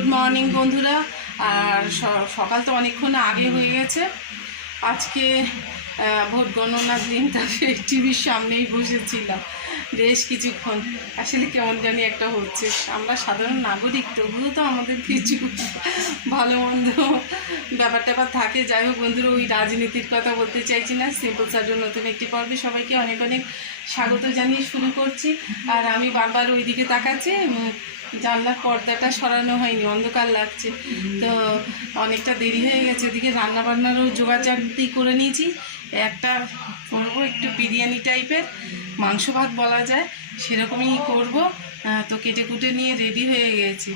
Good morning বন্ধুরা। আর সকাল তো অনেকক্ষণ আগে হয়ে গেছে। আজকে ভোট গণনার দিন, তাহলে টিভির সামনেই বসেছিলাম বেশ কিছুক্ষণ। আসলে কেমন জানি একটা হচ্ছে, আমরা সাধারণ নাগরিক, তবুও তো আমাদের কিছু ভালো মন্দ ব্যাপার ট্যাপার থাকে। যাই হোক বন্ধুরা, ওই রাজনীতির কথা বলতে চাইছি না। সিম্পল সার্জের নতুন একটি পর্বে সবাইকে অনেক অনেক স্বাগত জানিয়ে শুরু করছি। আর আমি বারবার ওই দিকে তাকাচ্ছি, জানলার পর্দাটা সরানো হয়নি, অন্ধকার লাগছে, তো অনেকটা দেরি হয়ে গেছে। এদিকে রান্নাবান্নারও জোগাড়জাতি করে নিয়েছি। একটা করবো একটু বিরিয়ানি টাইপের, মাংস ভাত বলা যায়, সেরকমই করব। তো কেটে কুটে নিয়ে রেডি হয়ে গেছি।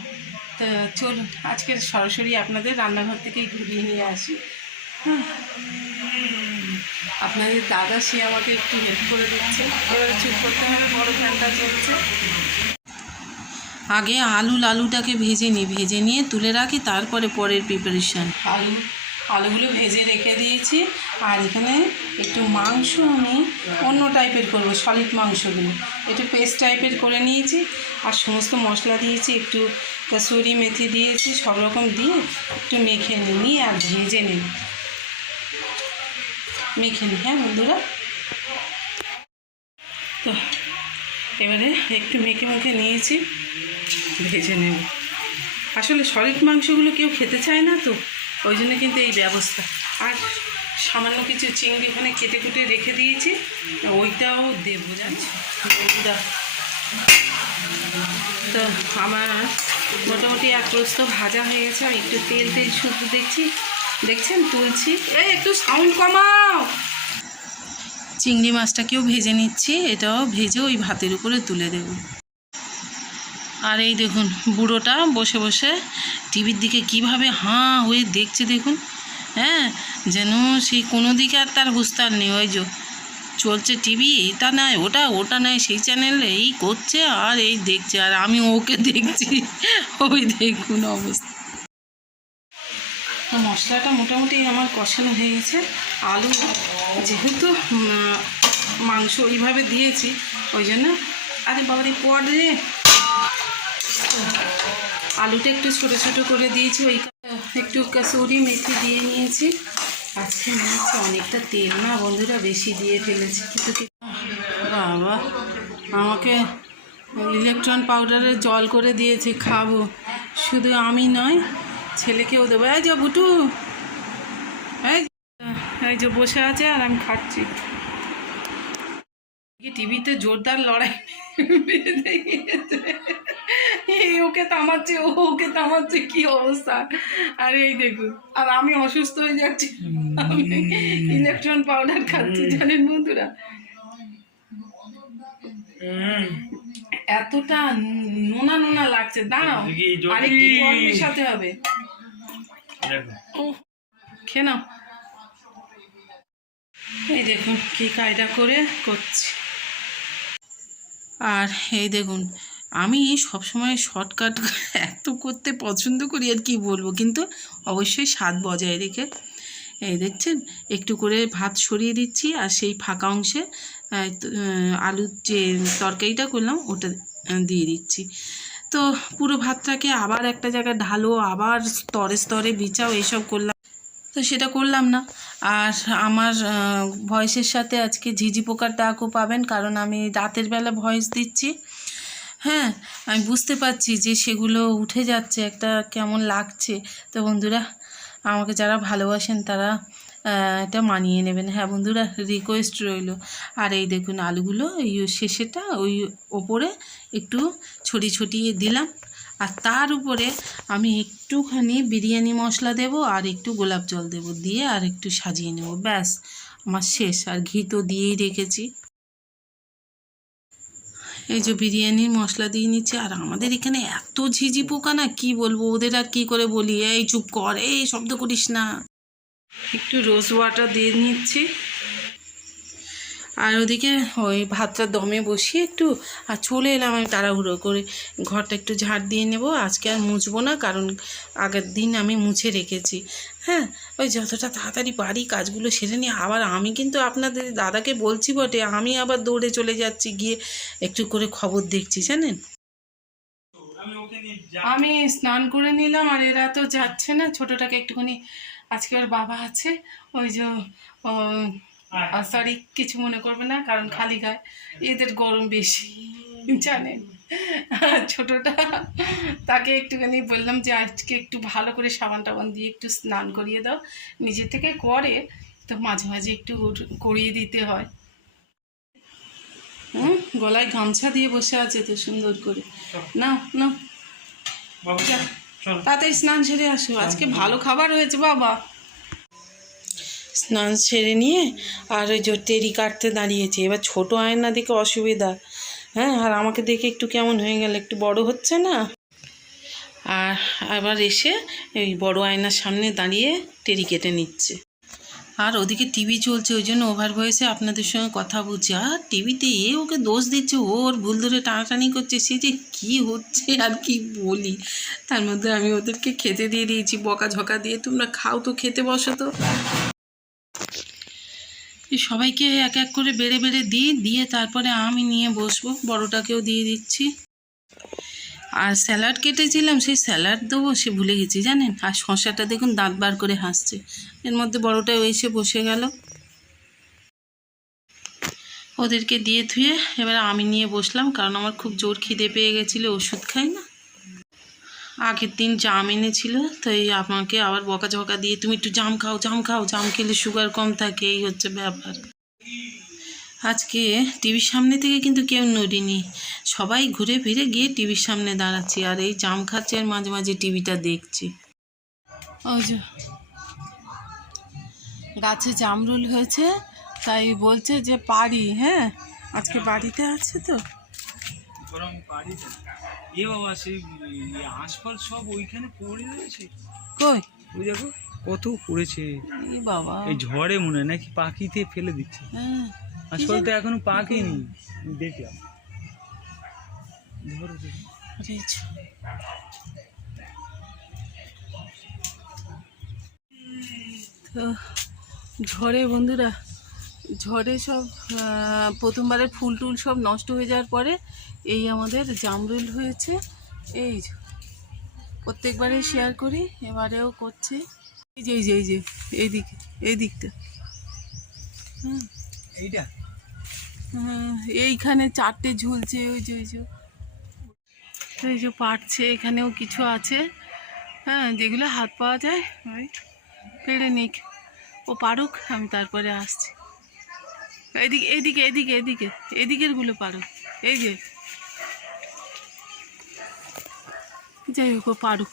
তো চলুন আজকের সরাসরি আপনাদের রান্নাঘর থেকেই ঘুরিয়ে নিয়ে আসি। আপনাদের দাদা সে আমাকে একটু হেল্প করে দিচ্ছে। এবারে চুপ করতে হবে, বড় ফ্যানটা চলছে। আগে আলুটাকে ভেজে নিয়ে তুলে রাখি, তারপরে পরের প্রিপারেশান। আলুগুলো ভেজে রেখে দিয়েছি। আর এখানে একটু মাংস আমি অন্য টাইপের করব, সলিড মাংসগুলো একটু পেস্ট টাইপের করে নিয়েছি। আর সমস্ত মশলা দিয়েছি, একটু কসুরি মেথি দিয়েছি, সব রকম দিয়ে একটু মেখে নিই আর ভেজে নিই। মেখে নিই, হ্যাঁ বন্ধুরা। তো এবারে একটু মেখে নিয়েছি, ভেজে নেব। আসলে সলিড মাংসগুলো কেউ খেতে চায় না, তো ওই জন্য কিন্তু এই ব্যবস্থা। আর সামান্য কিছু চিংড়ি ওখানে কেটে কুটে রেখে দিয়েছি, ওইটাও দেবো জানছি বন্ধুরা। তো আমার মোটামুটি এক প্রস্ত ভাজা হয়ে গেছে। আর একটু তেল শুদ্ধ দেখছেন তুলছি। একটু সাউন্ড কমাও। চিংড়ি মাছটাকেও ভেজে নিচ্ছি, এটাও ভেজে ওই ভাতের উপরে তুলে দেব। আর এই দেখুন বুড়োটা বসে বসে টিভির দিকে কিভাবে হাঁ হয়ে দেখছে দেখুন। হ্যাঁ, যেন সেই কোনো দিকে আর তার হুঁশতার নেই। ওই যে চলছে টিভি, এটা নয় ওটা নয়, সেই চ্যানেলে এই করছে আর এই দেখছে, আর আমি ওকে দেখছি। ওই দেখুন অবস্থা। মশলাটা মোটামুটি আমার কষানো হয়ে গেছে। আলু যেহেতু মাংস ওইভাবে দিয়েছি, ওই জন্য আরে বাবারে পরে আলুটা একটু ছোটো ছোটো করে দিয়েছি। ওই একটু কসুরি মেথি দিয়ে নিয়েছি। আজকে মনে হচ্ছে অনেকটা তেল না বন্ধুরা, বেশি দিয়ে ফেলেছি। কিন্তু বাবা আমাকে ইলেকট্রন পাউডারের জল করে দিয়েছে, খাবো। শুধু আমি নয়, ছেলেকেও দেবো। এই যে বুটু, এই যে বসে আছে আর আমি খাচ্ছি। টিভিতে জোরদার লড়াই ওকে থামাচ্ছে, ওকে থামাচ্ছে, কি অবস্থা। আর এই দেখুন, আর আমি অসুস্থ হয়ে যাচ্ছি, আমি ইলেকট্রন পাউডার খাচ্ছি জানেন বন্ধুরা। এতটা নোনা লাগছে, দাঁড়াও আরেকটু জল মেশাতে হবে। খেয়ে নাও। এই দেখুন কি কায়দা করে করছি। আর এই দেখুন, আমি সবসময় শর্টকাট এত করতে পছন্দ করি, আর কি বলবো, কিন্তু অবশ্যই স্বাদ বজায় রেখে। এই দেখছেন একটু করে ভাত সরিয়ে দিচ্ছি, আর সেই ফাঁকা অংশে আলুর যে তরকারিটা করলাম ওটা দিয়ে দিচ্ছি। তো পুরো ভাতটাকে আবার একটা জায়গায় ঢালো, আবার স্তরে স্তরে বিছাও, এইসব করলাম, তো সেটা করলাম না। আর আমার ভয়েসের সাথে আজকে ঝিঝি পোকার ডাকও পাবেন, কারণ আমি রাতের বেলা ভয়েস দিচ্ছি। হ্যাঁ, আমি বুঝতে পারছি যে সেগুলো উঠে যাচ্ছে, একটা কেমন লাগছে। তো বন্ধুরা, আমাকে যারা ভালোবাসেন তারা এটা মানিয়ে নেবেন। হ্যাঁ বন্ধুরা, রিকোয়েস্ট রইল। আর এই দেখুন আলুগুলো এই শেষেটা ওই ওপরে একটু ছড়িয়ে দিলাম। আর তার উপরে আমি একটুখানি বিরিয়ানি মশলা দেব, আর একটু গোলাপ জল দেব, দিয়ে আর একটু সাজিয়ে নেব, ব্যাস আমার শেষ। আর ঘি তো দিয়েই রেখেছি। এই যে বিরিয়ানির মশলা দিয়ে নিচ্ছে। আর আমাদের এখানে এত ঝিঝি পোকা না, কি বলবো, ওদের আর কী করে বলি। এই চুপ কর, এই শব্দ করিস না। একটু রোজ ওয়াটার দিয়ে নিচ্ছি। আর ওদিকে ওই ভাতটা দমে বসিয়ে একটু আর চলে এলাম আমি তাড়াহুড়ো করে। ঘরটা একটু ঝাড় দিয়ে নেব, আজকে আর মুছবো না, কারণ আগের দিন আমি মুছে রেখেছি। হ্যাঁ, ওই যতটা তাড়াতাড়ি পারি কাজগুলো সেরে নিয়ে আবার আমি কিন্তু আপনাদের দাদাকে বলছি বটে, আমি আবার দৌড়ে চলে যাচ্ছি, গিয়ে একটু করে খবর দেখছি জানেন। আমি স্নান করে নিলাম, আর এরা তো যাচ্ছে না। ছোটটাকে একটুখানি, আজকে ওর বাবা আছে, ওই যে সরি কিছু মনে করবে না, কারণ খালি গায়ে এদের গরম বেশি জানেন। ছোটটা, তাকে একটুখানি বললাম যে আজকে একটু ভালো করে সাবান টাবান দিয়ে একটু স্নান করিয়ে দাও। নিজে থেকে করে, তো মাঝে মাঝে একটু করিয়ে দিতে হয়। হুম, গলায় গামছা দিয়ে বসে আছে তো সুন্দর করে। না না, যা, তাড়াতাড়ি স্নান সেরে আসো, আজকে ভালো খাবার হয়েছে বাবা। স্নান সেরে নিয়ে আর ওই যে টেরি কাটতে দাঁড়িয়েছে। এবার ছোট আয়না দেখে অসুবিধা, হ্যাঁ, আর আমাকে দেখে একটু কেমন হয়ে গেল, একটু বড় হচ্ছে না। আর আবার এসে এই বড় আয়নার সামনে দাঁড়িয়ে টেরি কেটে নিচ্ছে। আর ওদিকে টিভি চলছে, ওই জন্য ওভার ভয়েসে আপনাদের সঙ্গে কথা বলছি। আর টিভিতে ওকে দোষ দিচ্ছে, ওর ভুল ধরে টানাটানি করছে, সে যে কী হচ্ছে আর কি বলি। তার মধ্যে আমি ওদেরকে খেতে দিয়ে দিয়েছি বকাঝকা দিয়ে, তোমরা খাও তো, খেতে বসো তো। সবাইকে এক এক করে বেড়ে বেড়ে দিয়ে তারপরে আমি নিয়ে বসবো, বড়টাকেও দিয়ে দিচ্ছি। আর স্যালাড কেটেছিলাম, সেই স্যালাড দেবো সে ভুলে গেছি জানেন। আর শশাটা দেখুন দাঁত বার করে হাসছে, এর মধ্যে বড়টাও এসে বসে গেল। ওদেরকে দিয়ে ধুয়ে এবার আমি নিয়ে বসলাম, কারণ আমার খুব জোর খিদে পেয়ে গেছিলো, ওষুধ খাই না। আগের দিন জাম এনেছিল, তো এই আমাকে আবার বকাঝকা দিয়ে তুমি একটু জাম খাও, জাম খাও, জাম খেলে সুগার কম থাকে, এই হচ্ছে ব্যাপার। আজকে টিভির সামনে থেকে কিন্তু কেউ নড়িনি, সবাই ঘুরে ফিরে গিয়ে টিভির সামনে দাঁড়াচ্ছি, আর এই জাম খাচ্ছে আর মাঝে মাঝে টিভিটা দেখছি। ওই যে গাছে জামরুল হয়েছে, তাই বলছে যে পারি, হ্যাঁ আজকে বাড়িতে আছে তো। এ বাবা, সেই আশফল সব ওইখানে পড়ে রয়েছে। কই ওই দেখো কত পড়েছে। এই বাবা, এই ঝড়ে মনে হয় নাকি পাখিতে ফেলে দিচ্ছে। হ্যাঁ আশফলটা এখনো পাকেনি, দেখলাম। ধরো দেখি। তো ঝড়ে বন্ধুরা, ঝড়ে সব প্রথমবারের ফুল টুল সব নষ্ট হয়ে যাওয়ার পরে এই আমাদের জামরুল হয়েছে। এই যে প্রত্যেকবারে শেয়ার করি, এবারেও করছি। এই যে এই যে এই যে এইদিকে, এই দিকটা, এইটা এইখানে চারটে ঝুলছে, ওই যে ওই যে এই যে পাটছে, এখানেও কিছু আছে, হ্যাঁ যেগুলো হাত পাওয়া যায়। ওই পেড়ে নিক, ও পারুক, আমি তারপরে আসছি। এদিকে এদিকে এদিকে এদিকে এদিকেরগুলো পারুক, এই যে যাই হোক ও পারুক।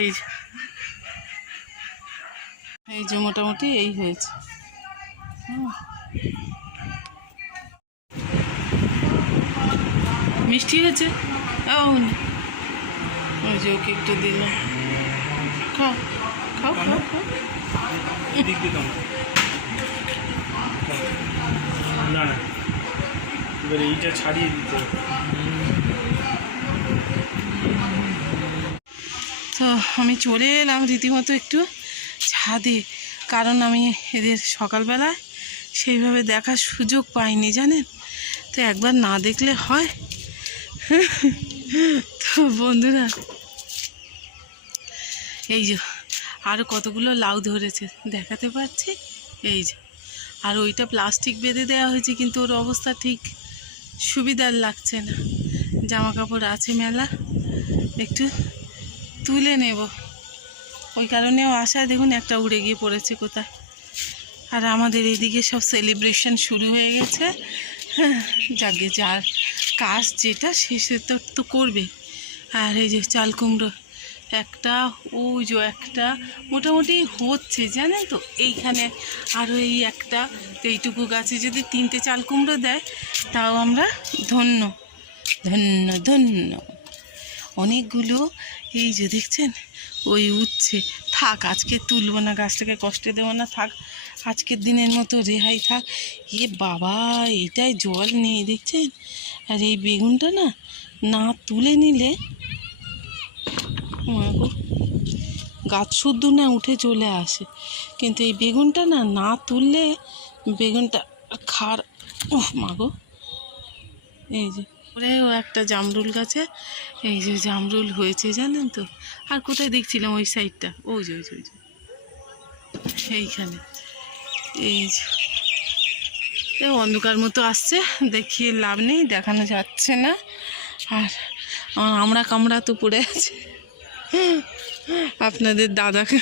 এই যে এই যে মোটামুটি এই হয়েছে। মিষ্টি হয়েছে, ওই যে ওকে একটু দিলাম, খাও খাও খাও খাও। না না, এবার এইটা ছাড়িয়ে দিতে হবে। তো আমি চলে এলাম রীতিমতো একটু ছাদে, কারণ আমি এদের সকালবেলা সেইভাবে দেখার সুযোগ পাইনি জানেন, তো একবার না দেখলে হয়। তো বন্ধুরা, এই যে আরও কতগুলো লাউ ধরেছে দেখাতে পারছি, এই যে। আর ওইটা প্লাস্টিক বেঁধে দেওয়া হয়েছে, কিন্তু ওর অবস্থা ঠিক সুবিধার লাগছে না। জামা কাপড় আছে মেলা, একটু তুলে নেব, ওই কারণেও আশায় দেখুন একটা উড়ে গিয়ে পড়েছে কোথায়। আর আমাদের এইদিকে সব সেলিব্রেশন শুরু হয়ে গেছে, হ্যাঁ যাকে যার কাজ যেটা সে তো করবে। আর এই যে চাল কুমড়ো একটা, ওই যে একটা মোটামুটি হচ্ছে জানেন তো, এইখানে আরও এই একটা, তো এইটুকু গাছে যদি 3টে চাল কুমড়ো দেয় তাও আমরা ধন্য ধন্য ধন্য। অনেকগুলো এই যে দেখছেন ওই উঠছে, থাক আজকে তুলবো না, গাছটাকে কষ্ট দেবো না, থাক আজকের দিনের মতো রেহাই থাক। এ বাবা, এইটাই জল নেই দেখছেন। আর এই বেগুনটা না না তুলে নিলে গাছ শুদ্ধ না উঠে চলে আসে, কিন্তু এই বেগুনটা না না তুললে বেগুনটা খার উফ মাগো। এই যে ওরেও একটা জামরুল গাছে এই যে জামরুল হয়েছে জানেন তো। আর কোথায় দেখছিলাম ওই সাইডটা, ওই যে এইখানে এই যে অন্ধকার মতো আসছে, দেখিয়ে লাভ নেই, দেখানো যাচ্ছে না। আর আমরা কামড়া তো পড়ে আছে। আপনাদের দাদাকে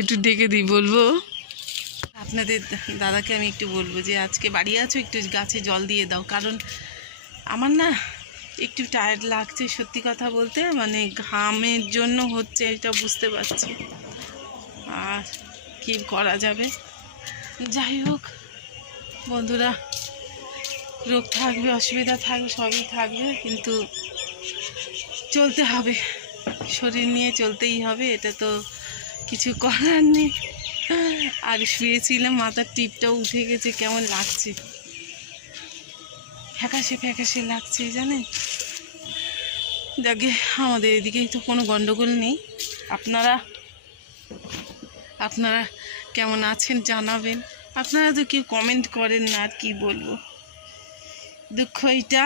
একটু ডেকে দিই, বলবো আপনাদের দাদাকে আমি একটু বলবো যে আজকে বাড়ি আছো, একটু গাছে জল দিয়ে দাও, কারণ আমার না একটু টায়ার্ড লাগছে সত্যি কথা বলতে, মানে ঘামের জন্য হচ্ছে এটা বুঝতে পারছি, আর কি করা যাবে। যাই হোক বন্ধুরা, রোগ থাকবে, অসুবিধা থাকবে, সবই থাকবে, কিন্তু চলতে হবে, শরীর নিয়ে চলতেই হবে, এটা তো কিছু করার নেই। আর শুয়েছিলাম, মাথার টিপটাও উঠে গেছে, কেমন লাগছে, ফ্যাকাশে লাগছে জানেন। যাকে আমাদের এদিকেই তো কোনো গন্ডগোল নেই। আপনারা কেমন আছেন জানাবেন। আপনারা তো কেউ কমেন্ট করেন না, আর কি বলবো, দুঃখ এইটা।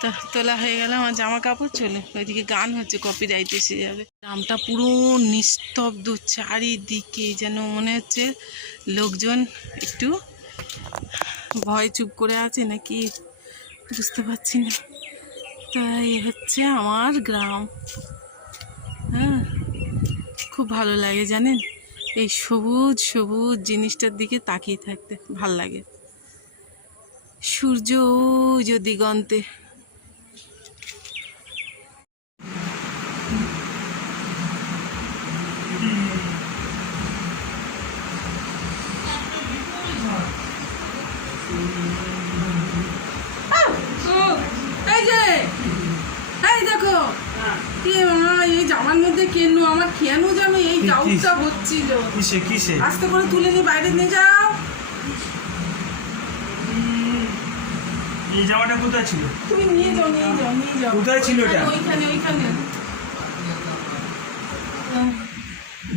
তো তোলা হয়ে গেল আমার জামা কাপড়, চলো ওইদিকে গান হচ্ছে, কপিরাইট এসে যাবে। গ্রামটা পুরো নিস্তব্ধ, চারিদিকে যেন মনে হচ্ছে লোকজন একটু ভয় চুপ করে আছে নাকি বুঝতে পারছি না। তাই হচ্ছে আমার গ্রাম। হ্যাঁ, খুব ভালো লাগে জানেন, এই সবুজ সবুজ জিনিসটার দিকে তাকিয়ে থাকতে ভাল লাগে। সূর্য ওই যে দিগন্তে। এই যে এই দেখো কি এই জামার মধ্যে কেন আমার কেন যেন এই ডাউটটা হচ্ছিল। কিসে আস্তে করে তুলে নিয়ে বাইরে নিয়ে যাও। এই জামাটা কোথায় ছিল? তুমি নিয়ে যাও। কোথায় ছিল এটা? ওইখানে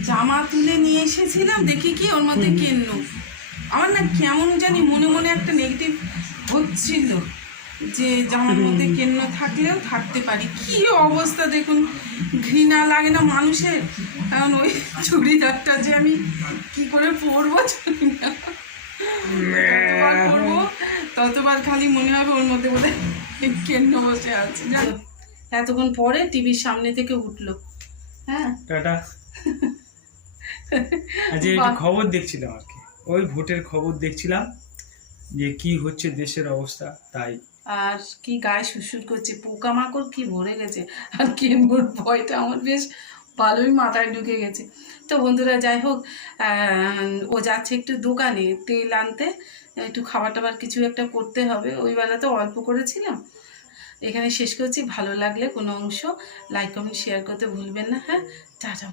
জামা তুলে নিয়ে এসেছিলাম, দেখি কি ওর মধ্যে কেন। আমার না কেমন জানি মনে মনে একটা নেগেটিভ হচ্ছিল যে জামার মধ্যে কেন থাকলেও থাকতে পারি। কি অবস্থা দেখুন, ঘৃণা লাগে না মানুষের? কারণ ওই চুড়িদারটা যে আমি কি করে পরবো জানি না, যতবার পরবো ততবার খালি মনে হবে ওর মধ্যে বোধহয় কেন বসে আছে। জানো, এতক্ষণ পরে টিভির সামনে থেকে উঠলো। হ্যাঁ টাটা। আজ একটা খবর দেখছিলাম আর কি, ওই ভোটের খবর দেখছিলাম যে কি হচ্ছে দেশের অবস্থা, তাই। আর কি গায়ে শুশুর করছে, পোকামাকড় কি ভরে গেছে, আর কেনবোর ভয়টা আমার বেশ ভালোই মাথায় ঢুকে গেছে। তো বন্ধুরা যাই হোক, ও যাচ্ছে একটু দোকানে তেল আনতে, একটু খাবার টাবার কিছু একটা করতে হবে, ওই বেলা তো অল্প করেছিলাম। এখানে শেষ করছি। ভালো লাগলে কোনো অংশ লাইক কমেন্ট শেয়ার করতে ভুলবেন না। হ্যাঁ, টাটা।